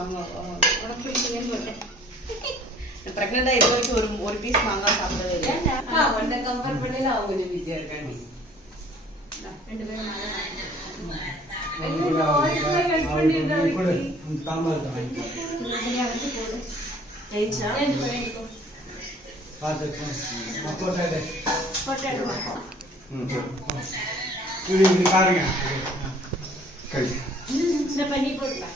உனக்கு பிடிச்சீங்கன்னு போட்டேன். பிரெக்னெண்டா இது வரைக்கும் ஒரு பீஸ் மாங்காய் சாப்பிடவே இல்லை. உன்னை கம்பேர் பண்ணல அவங்க கொஞ்சம் பிஸியா இருக்காங்க. 2 பேரும் பண்ணி போட்டா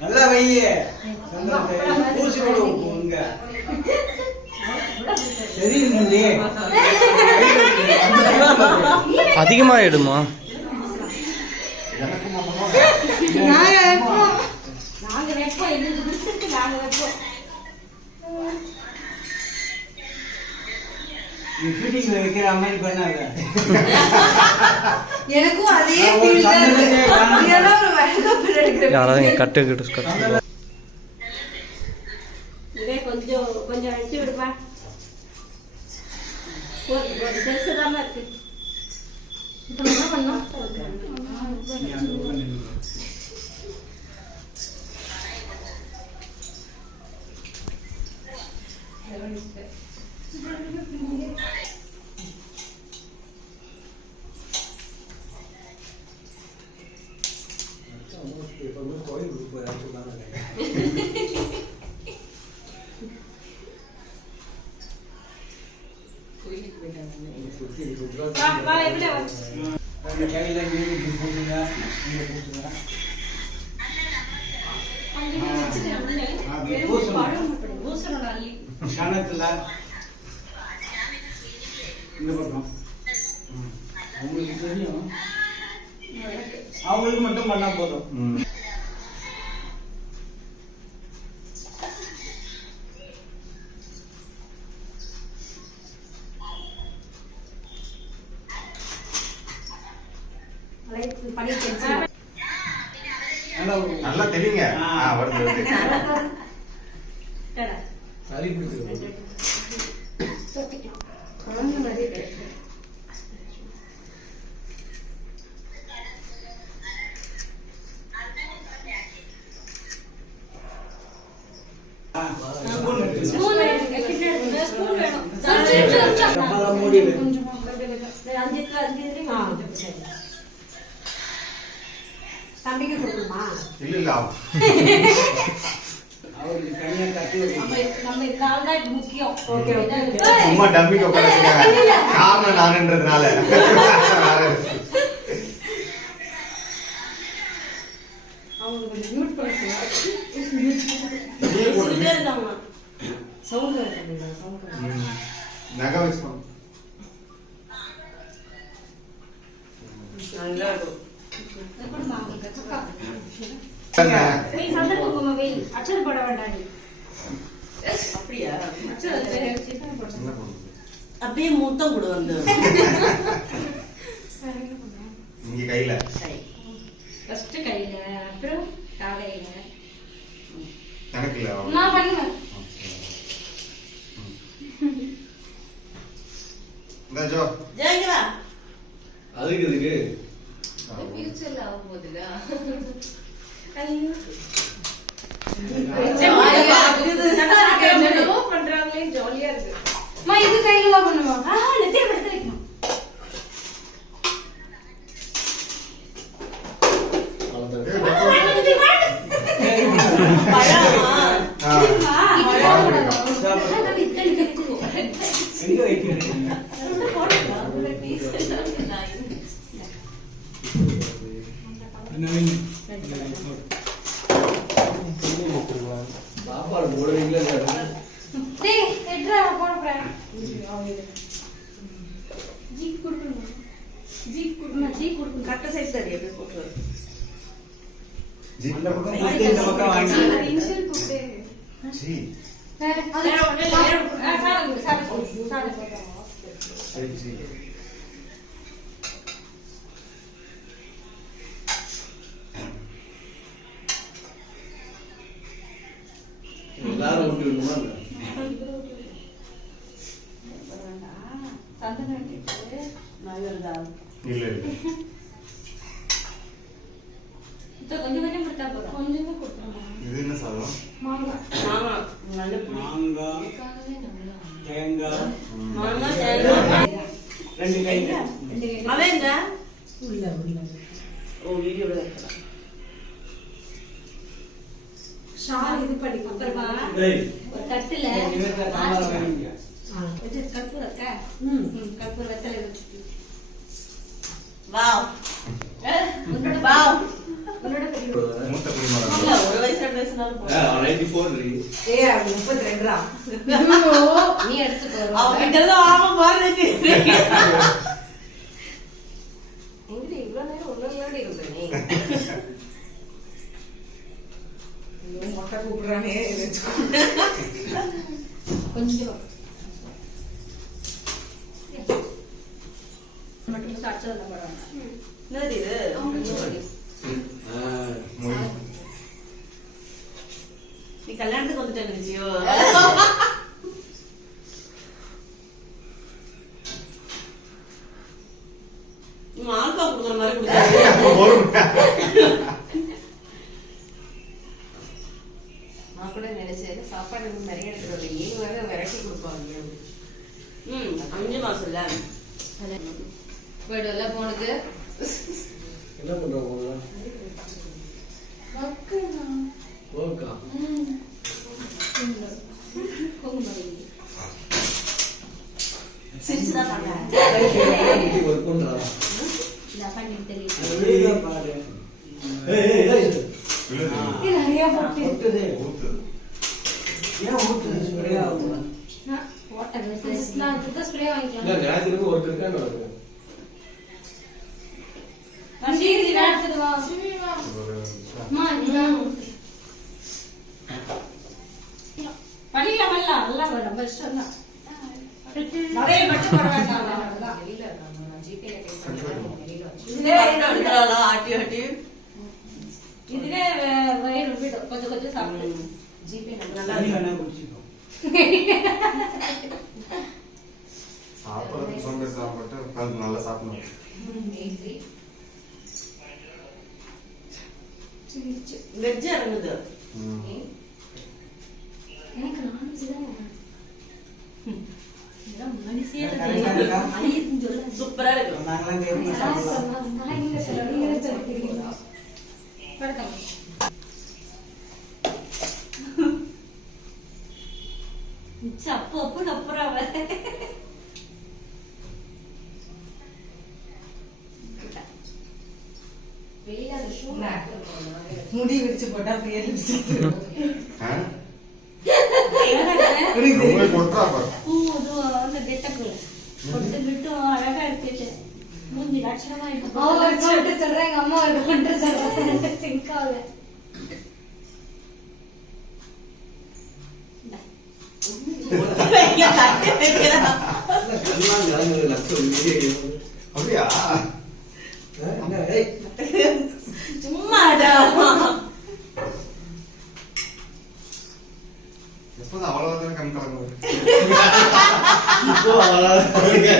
நல்லா வையே பூசி விடுங்க அதிகமாயிடுமா? வைக்கிற மாதிரி பண்ணாத. எனக்கும் அதே யாராவது கட்டு கொஞ்சம் கொஞ்சம் அடிச்சு விடுப்பா. பெருசுதான் இருக்கு. இப்ப என்ன பண்ணோம்? அவங்களுக்கு மட்டும் பண்ணா போதும். நல்லா தெரியுங்க. சரி பிடிச்சிருக்கு. தம்பிக்கு கொடுக்குமா? இல்ல சும்மா டம்பிக்கு காரணம் நானுன்றதுனால நகை வச்சு நல்லா இருக்கும். அப்படியே மூத்தம் கொடு வந்து இங்க கையில கையில அப்புறம் காலையில கணக்குல நான் பண்ணுவேன். அதுக்கு இதுக்கு ஃபியூச்சர்ல ஆக போகுதுல. பண்றாங்களே ஜாலியா இருக்கு. இது கையில பண்ணுவோம். நெத்தியில படுத்து வைக்கணும். எங்க வைக்கிறீங்க? சாப்பாடு போடுறீங்களா? கரெக்டா சைஸ் சரி அப்படியே போட்டு இந்த பக்கம் குத்து, இந்த பக்கம் வாங்கி சரி சரி. ஊட்டி விடணுமா இல்ல? இல்ல இல்ல கொஞ்சம் கொஞ்சம் கொடுத்தா போதும். கொஞ்சமே கொடுத்துருமா? இது என்ன சாதம்? மாங்காய். மாமா நல்ல புடி. மாங்காய், இதுக்காகவே நல்லா. தேங்காய், மாமா தேங்காய். 2 கை. அவன் எங்க? உள்ள. ஓ வீடியோல இருக்கலாம். ஷால் இது பண்ணி அப்புறமா டேய், ஒரு தட்டுல இவங்க சாம்பார் வாங்கிங்க. இது கற்பூர இருக்கா? கற்பூர வெத்தலை வச்சு. வாவ். உன்னோட வாவ். உன்னோட பெரிய மூத்த குடிமரம். இல்ல ஒரு வயசு 2 வயசுனாலும் போதும். 94 ரீ. 32 நீ எடுத்துக்கோ. அவன் கிட்ட தான் ஆமா பாருங்க. எங்க இவ்வளவு நேரம் உள்ளே இருந்தே நீ. மொட்டை கூப்பிடுறானே கொஞ்சம் மட்டும் சாச்சல பரவாயில்லை. என்னது இது? மொய். நீ கல்யாணத்துக்கு வந்துட்டு இருந்துச்சியோ? நீ ஆல்பா கொடுக்குற மாதிரி கொடுத்தாரு. போரும். நான் கூட நினைச்சேன் சாப்பாடு நிறைய எடுக்கிறது 7 வரை வெரைட்டி கொடுப்பாங்க. 5 மாசம்ல. போய்டுவல்ல போனுக்கு. என்ன பண்றாங்க? ஓகே. சிரிச்சுதான் பண்ணேன். ஒரு பொண்ணா? தெரியும். வீடியோ பாரு. ஏய். விழுது. நிறைய போட்டு ஊத்துது. ஊத்துது. ஏன் ஊத்துது? ஸ்ப்ரே ஆகும். வாட்டர் நான் கிட்ட ஸ்ப்ரே இல்ல வாங்கிக்கலாம். நேரத்துக்கு ஒரு இருக்கான்னு வருது. வண்டி எடுத்துட்டு வா. ஒரு நிமிஷம். அம்மா இதான் பண்ணில மல்ல எல்லாம் நம்ம இஷ்டம் தான். நிறைய மட்டும் போட வேண்டாம். வெளியில நான் ஜிபேல பே பண்ணேன். வெளியில வச்சு. எடுத்துறாளா ஆட்டி ஆட்டி. இதுவே வயிறு விடும். கொஞ்சம் கொஞ்சம் சாப்பிடு. ஜிபே நல்லா தண்ணி வேணா குடிச்சிக்கோ. சாப்பிட்றதுக்கு சோம்பேறி சாப்பிட்டு உட்காந்து நல்லா சாப்பிடணும். வெஜ் இறங்குது. எனக்கு நான்வெஜ் தான் இதெல்லாம் மனுஷியே கரெக்டா? அழியுதுன்னு சொல்ல. சூப்பரா இருக்கு. நாங்களாம் கேட்க சாப்பிடலாம். நீங்க சொல்றீங்க. படுத்தோம். அப்போ அப்போ அப்புறம் வெளியில அந்த ஷூ ரேக்ல போனா முடி விரிச்சு போட்டா பேர் ஆ? போய் கொட்டுறா பாரு. அந்த கெட்டப்புல கொண்டு விட்டு அழகா இருக்கு. மூஞ்சி லட்சணமா இருக்கு. சொல்றேன் எங்க அம்மா ஒரு கொண்டு சொல்றேன் சிங்கால. தட்டு வைக்கிறா. கண்ணாங்க அது லட்சம் வீடியோ. அப்படியா? என்ன ஏய் சும்மாடா. எப்போதும் அவ்வளவு கண் கலங்குது. இப்போ அவ்வளவுதான் இருக்கு.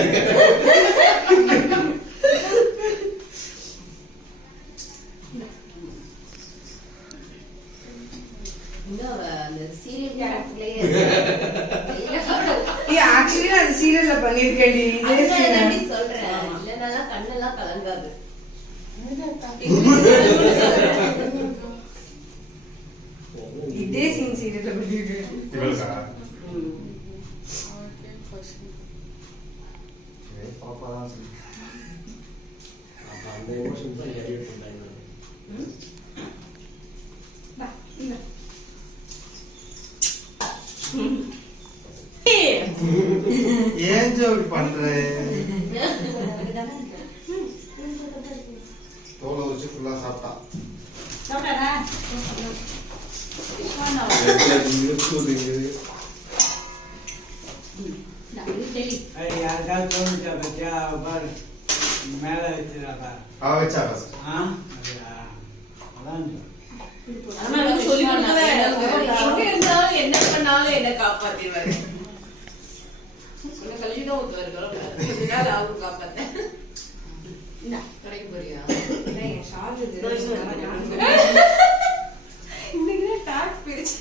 இன்னும் அந்த சீரியல் கேரக்டர்லயே ஆக்சுவலி நான் சீரியல்ல பண்ணிருக்கேன். இதே scene. சொல்றேன். இல்லைன்னா கண்ணெல்லாம் கலங்காது. இதே சீன் சீரியல்ல பண்ணிருக்கேன். இவளுக்கா? பாப்பாதான் சொல்லு. அப்ப அந்த எமோஷன் தான் ஏறிட்டு இருந்தாங்க. ஏன் ஜோடி பண்ற? தோலை வச்சு ஃபுல்லா சாப்பிட்டா. சாப்பிட்டாரா? ஏய் யாருக்காவது தோணுச்சா பத்தியா பாரு மேல வச்சிடாதா. அவ வச்சா first. ஆ? அப்படியா? அதான் ஆனா எனக்கு சொல்லி கொடுக்கவே எங்க இருந்தாலும் என்ன பண்ணாலும் என்ன காப்பாத்திடுவாரு. உன்னை கல்விதான் ஊத்துவாரு. கொஞ்ச நாள் அவரு காப்பாத்தேன். என்ன கடைக்கு போறியா? என் ஷார்ட் இது. இன்னைக்கு டாக் பிரிச்சு.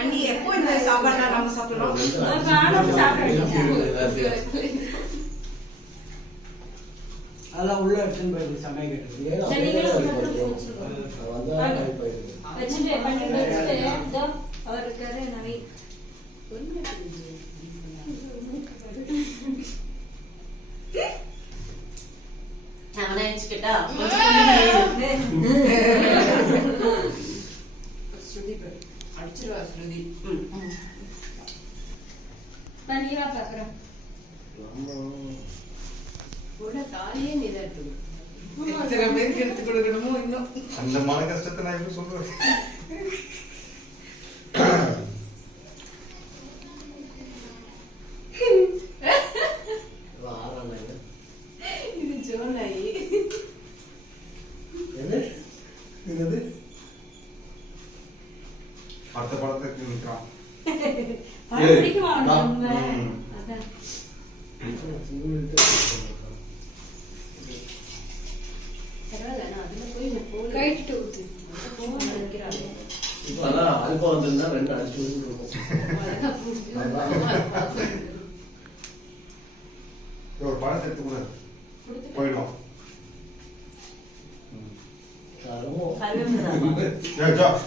அண்ணி எப்போ இந்த சாப்பாடு நாம சாப்பிடுறோம்? நானும் சாப்பிடுறேன். அதெல்லாம் உள்ள எடுத்துன்னு போயிருக்கு சமைக்கிறது. வச்சுட்டு பண்ணி வச்சுட்டு இதோ அவர் இருக்காரு நவீன். நான் நினைச்சுக்கிட்டா அடிச்சிருவா ஸ்ருதி. நான் நீரா பாக்குறேன். உள்ள தாலியே நீதான் இருக்குது. இத்தனை பேருக்கு எடுத்து கொடுக்கணுமோ இன்னும். அந்த மன கஷ்டத்தை நான் எப்படி சொல்றேன்? இது ஜோனாயி. என்னது அடுத்த படத்துக்கு நிற்கிறான். படம் பிடிக்குமா உனக்கு? அதான் பரவாயில்ல, நான் அதுல போய் போல கைட்டு ஊத்து. போக நினைக்கிறாள். இப்பதான் அல்பா வந்திருந்தா 2 அடிச்சு இருக்கும். ஒரு படத்தை எடுத்து கூட போயிடும்.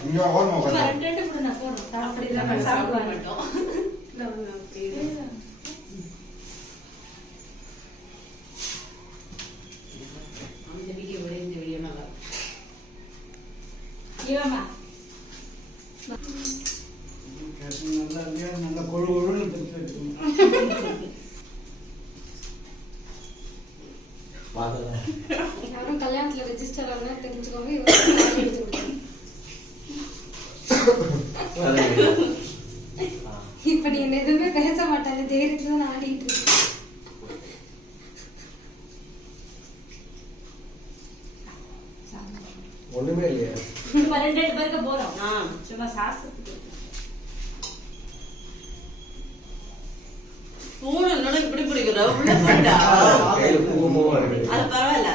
இங்க ஓரமா உட்காந்து ரெண்டு கூட நான் போடுறேன். அப்படிதான் சாப்பிட சாப்பிட மாட்டோம். அந்த வீடியோ விட இந்த வீடியோ நல்லா இருக்கு. ஏமா நல்லா இல்லையா? நல்ல கொழு கொழுன்னு பிடிச்சி வச்சுக்கணும். யாரும் கல்யாணத்துல ரெஜிஸ்டர் ஆனா தெரிஞ்சுக்கோங்க. இவங்க எடுத்து கொடுத்தாங்க. இப்ப நீ என்ன எதுவுமே பேச மாட்டாங்க. தைரியத்துல நான் ஆடிட்டு இருக்கேன். ஒண்ணுமே இல்லையா? இப்ப 2 பேருக்கு போறோம். சும்மா சாசத்துக்கு பூனை என்னோட இப்படி பிடிக்கிற உள்ள போயிடா. கையில பூவமா இருக்கு. அது பரவாயில்ல.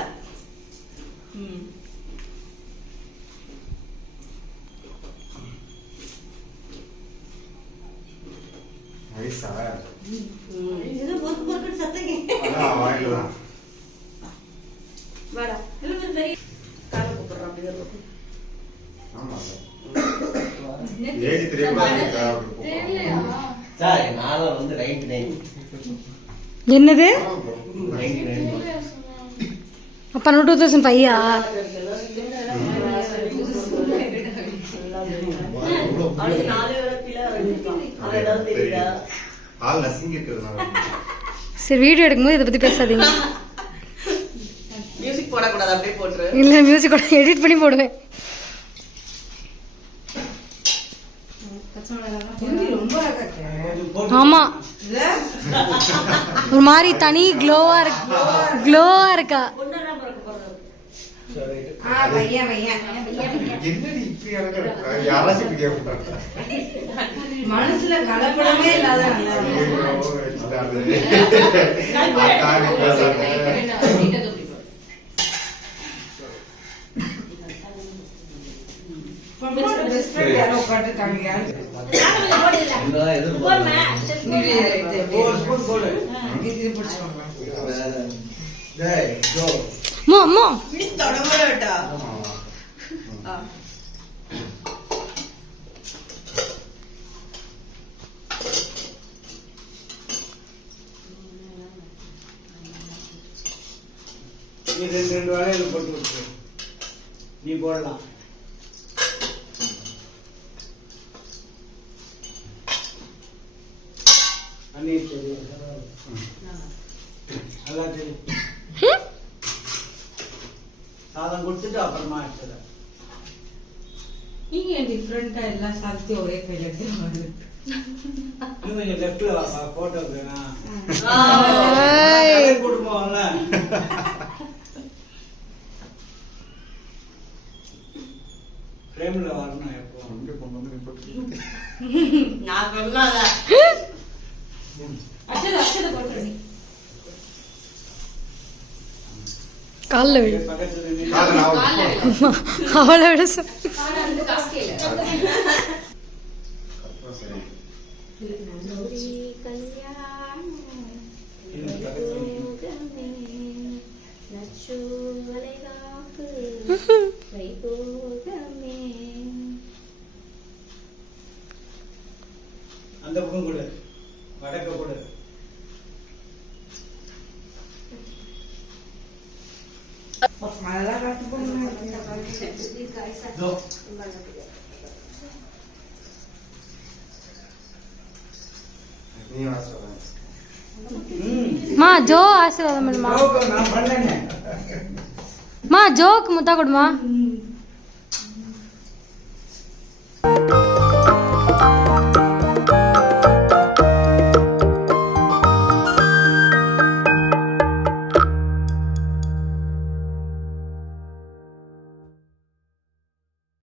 வயசா இது பொறுக்கு பொறுக்குன்னு சத்தம் கேட்குது. அதான் வாயில்தான். வாடா. இல்ல கொஞ்சம் பெரிய காலை கூப்பிடுறோம் அப்படி வருவோம். ஆமா ஏஜ் தெரியக்கூடாது. தெரியலையா? சார் நானும் வந்து 99. என்னது? 99. அப்ப 2005 அவளுக்கு 4 வருஷத்துல வந்துருக்கான். அவன் ஏதாவது தெரியுதா? ஆள் நசிங்கி இருக்கிறதுனால. சரி, வீடியோ எடுக்கும்போது இதை பத்தி பேசாதீங்க. மியூசிக் போடக்கூடாது, அப்படியே போட்டுரு. இல்ல, மியூசிக் கூட எடிட் பண்ணி போடுவேன். ரொம்ப அழகா ஆமா, இல்ல? ஒரு மாதிரி தனி க்ளோவா இருக்கா. ஒன்னதான் பிறக்க போறது. பையன் பையன் என்னடி இப்படி அழகா யாராச்சும் இப்படி கேட்க மனசுல கலப்படமே இல்லாத நல்லா பெஸ்ட் ஃப்ரெண்ட் யாரோ உட்காந்துருக்காங்க. என்னதான் எதிர்பார்க்கணும். போடுமே. இது பிடிச்சிக்கோங்க. டேய் ஜோ மோ மோ தொடங்கல விட்டா. நீ 2 வேலையில போட்டு விட்டு நீ போடலாம். அண்ணி தெரியும் நல்லா தெரியும். சாதம் கொடுத்துட்டு அப்புறமா எடுத்துட. நீங்க டிஃபரெண்டா எல்லாம் சாத்தி ஒரே கையில எடுத்து நீங்க லெஃப்ட்ல போட்டோ வேணா ஏய். குடும்பம்ல ஃப்ரேம்ல வரணும் எப்போ இங்க கொண்டு வந்து நிப்பாட்டு. நான் சொல்லாத அச்சதை போட்டுரு நீ. காலில் விழு. பக்கத்துல நின்னு காலை நான் காலைல வைப்பேன். அவளை விட ஆனா அந்த காஸ்கேல அப்புறம் சரி. இன்னும் பக்கத்துல நின்னு. அந்த பக்கம் கொடு, வடக்க கொடு. அதெல்லாம் காசு போடணும். இதோ. நீ வாசம். மா ஜோ ஆசீர்வாதம் பண்ணுமா யோகா நான் பண்ணேனே. மா ஜோக்கு முத்தா கொடுமா